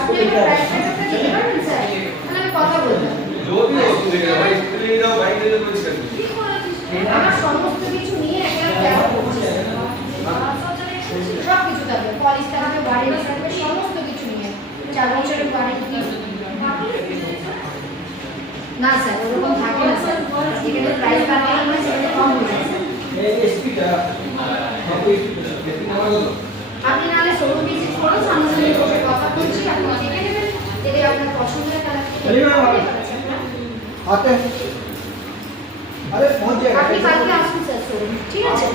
আপনি একটা প্রাইস ট্যাগটা দিতে পারবেন স্যার? তাহলে আমি কথা বলতাম। जो भी हो तुम देख भाई इसके लिए जाओ भाई के लिए कुछ कर আমার সমস্ত কিছু নিয়ে একটা ট্যাগ করছি। সব কিছু থাকবে, পলিশ থাকবে, ওয়ারেন্টি থাকবে, সমস্ত কিছু নিয়ে 4 বছরের ওয়ারেন্টি। না স্যার ওরকম থাকে না স্যার, যেখানে প্রাইস বাড়ানো হয় সেখানে কম হয়ে যায় স্যার। আপনি নাহলে শোরুম ভিজিট করুন, সামনাসামনি বসে কথা বলছি, আপনি দেখে নেবেন, যদি আপনার পছন্দের आते हैं अरे पहुंच जाएगा আপনি কালকে আসুন স্যার শোরুম, ঠিক আছে?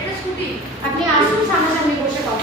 এটা স্কুটি আপনি আসুন, সামনাসামনি বসে কথা